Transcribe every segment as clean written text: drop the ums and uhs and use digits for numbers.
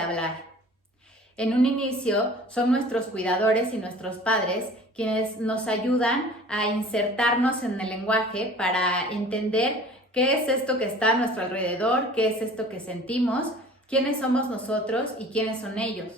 hablar. En un inicio son nuestros cuidadores y nuestros padres quienes nos ayudan a insertarnos en el lenguaje para entender qué es esto que está a nuestro alrededor, qué es esto que sentimos, quiénes somos nosotros y quiénes son ellos.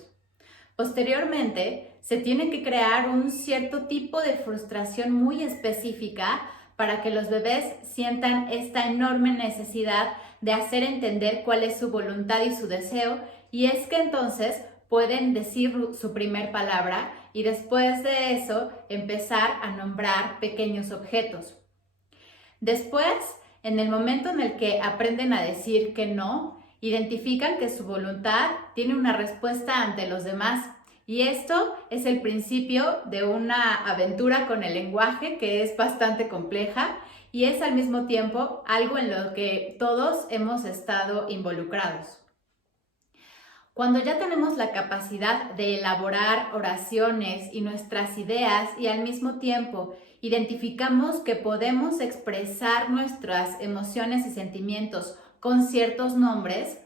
Posteriormente, se tiene que crear un cierto tipo de frustración muy específica para que los bebés sientan esta enorme necesidad de hacer entender cuál es su voluntad y su deseo, y es que entonces pueden decir su primer palabra y después de eso empezar a nombrar pequeños objetos. Después, en el momento en el que aprenden a decir que no, identifican que su voluntad tiene una respuesta ante los demás. Y esto es el principio de una aventura con el lenguaje que es bastante compleja y es al mismo tiempo algo en lo que todos hemos estado involucrados. Cuando ya tenemos la capacidad de elaborar oraciones y nuestras ideas y al mismo tiempo identificamos que podemos expresar nuestras emociones y sentimientos con ciertos nombres,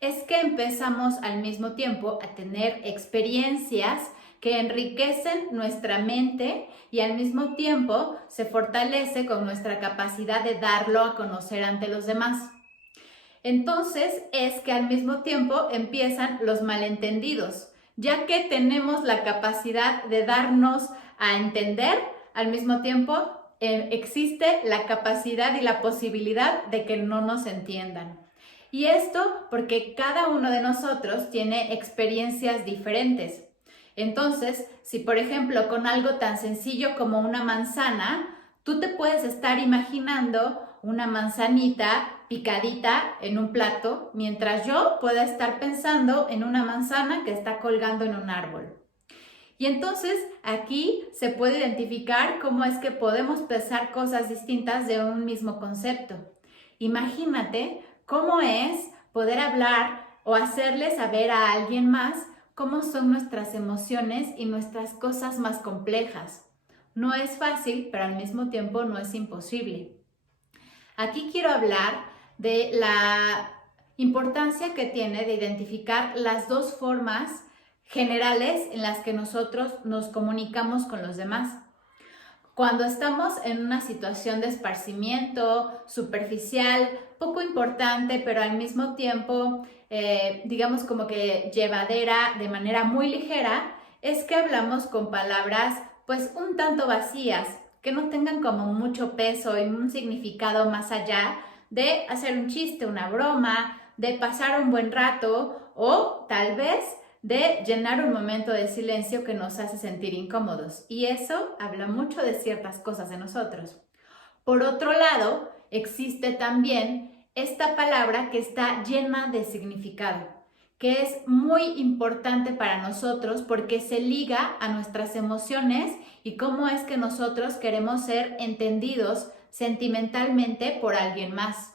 es que empezamos al mismo tiempo a tener experiencias que enriquecen nuestra mente y al mismo tiempo se fortalece con nuestra capacidad de darlo a conocer ante los demás. Entonces es que al mismo tiempo empiezan los malentendidos, ya que tenemos la capacidad de darnos a entender, al mismo tiempo existe la capacidad y la posibilidad de que no nos entiendan. Y esto porque cada uno de nosotros tiene experiencias diferentes. Entonces, si por ejemplo con algo tan sencillo como una manzana, tú te puedes estar imaginando una manzanita picadita en un plato, mientras yo pueda estar pensando en una manzana que está colgando en un árbol. Y entonces aquí se puede identificar cómo es que podemos pensar cosas distintas de un mismo concepto. Imagínate cómo es poder hablar o hacerle saber a alguien más cómo son nuestras emociones y nuestras cosas más complejas. No es fácil, pero al mismo tiempo no es imposible. Aquí quiero hablar de la importancia que tiene de identificar las dos formas generales en las que nosotros nos comunicamos con los demás. Cuando estamos en una situación de esparcimiento superficial, poco importante, pero al mismo tiempo, digamos como que llevadera de manera muy ligera, es que hablamos con palabras pues un tanto vacías, que no tengan como mucho peso y un significado más allá de hacer un chiste, una broma, de pasar un buen rato o tal vez de llenar un momento de silencio que nos hace sentir incómodos. Y eso habla mucho de ciertas cosas de nosotros. Por otro lado, existe también esta palabra que está llena de significado, que es muy importante para nosotros porque se liga a nuestras emociones y cómo es que nosotros queremos ser entendidos sentimentalmente por alguien más.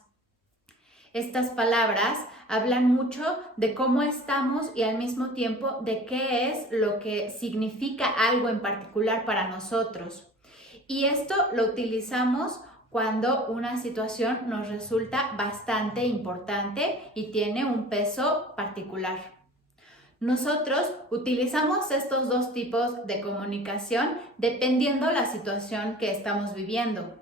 Estas palabras hablan mucho de cómo estamos y al mismo tiempo de qué es lo que significa algo en particular para nosotros. Y esto lo utilizamos cuando una situación nos resulta bastante importante y tiene un peso particular. Nosotros utilizamos estos dos tipos de comunicación dependiendo la situación que estamos viviendo.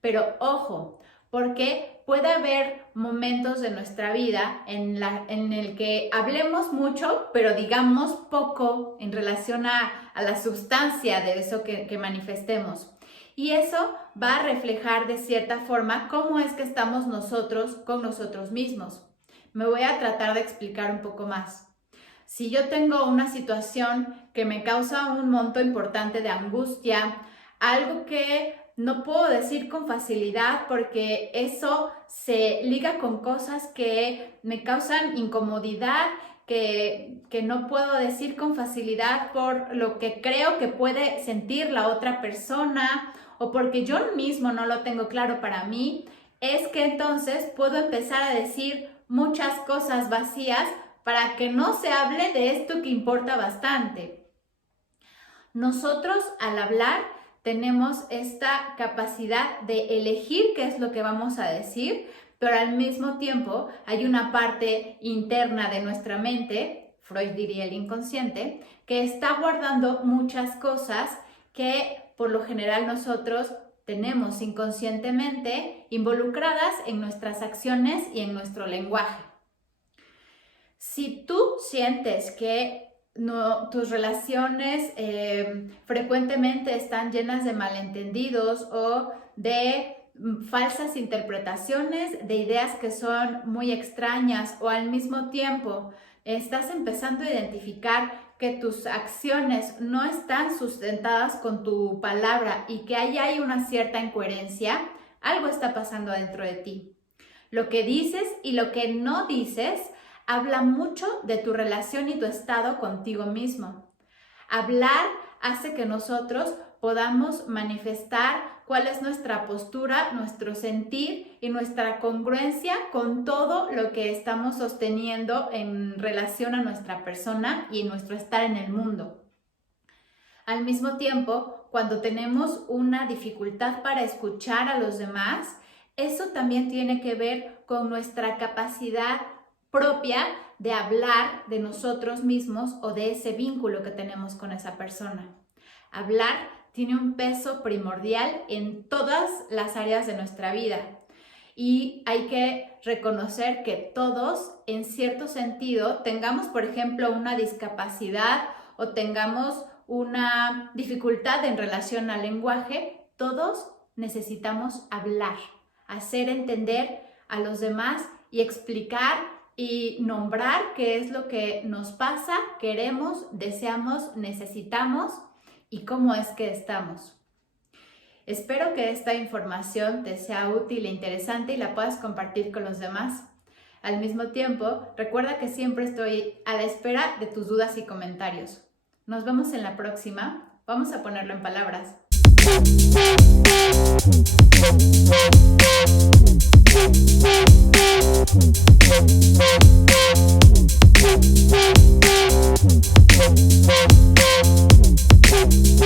Pero ojo, porque puede haber momentos de nuestra vida en el que hablemos mucho, pero digamos poco en relación a la sustancia de eso que manifestemos. Y eso va a reflejar de cierta forma cómo es que estamos nosotros con nosotros mismos. Me voy a tratar de explicar un poco más. Si yo tengo una situación que me causa un monto importante de angustia, algo que no puedo decir con facilidad porque eso se liga con cosas que me causan incomodidad, que no puedo decir con facilidad por lo que creo que puede sentir la otra persona o porque yo mismo no lo tengo claro para mí, es que entonces puedo empezar a decir muchas cosas vacías para que no se hable de esto que importa bastante. Nosotros al hablar tenemos esta capacidad de elegir qué es lo que vamos a decir, pero al mismo tiempo hay una parte interna de nuestra mente Freud diría el inconsciente, que está guardando muchas cosas que por lo general nosotros tenemos inconscientemente involucradas en nuestras acciones y en nuestro lenguaje. Si tú sientes que tus relaciones frecuentemente están llenas de malentendidos o de falsas interpretaciones, de ideas que son muy extrañas, o al mismo tiempo estás empezando a identificar que tus acciones no están sustentadas con tu palabra y que ahí hay una cierta incoherencia, algo está pasando dentro de ti. Lo que dices y lo que no dices habla mucho de tu relación y tu estado contigo mismo. Hablar hace que nosotros podamos manifestar cuál es nuestra postura, nuestro sentir y nuestra congruencia con todo lo que estamos sosteniendo en relación a nuestra persona y nuestro estar en el mundo. Al mismo tiempo, cuando tenemos una dificultad para escuchar a los demás, eso también tiene que ver con nuestra capacidad propia de hablar de nosotros mismos o de ese vínculo que tenemos con esa persona. Hablar tiene un peso primordial en todas las áreas de nuestra vida y hay que reconocer que todos, en cierto sentido, tengamos, por ejemplo, una discapacidad o tengamos una dificultad en relación al lenguaje, todos necesitamos hablar, hacer entender a los demás y explicar y nombrar qué es lo que nos pasa, queremos, deseamos, necesitamos y cómo es que estamos. Espero que esta información te sea útil e interesante y la puedas compartir con los demás. Al mismo tiempo, recuerda que siempre estoy a la espera de tus dudas y comentarios. Nos vemos en la próxima. Vamos a ponerlo en palabras. We'll be right back.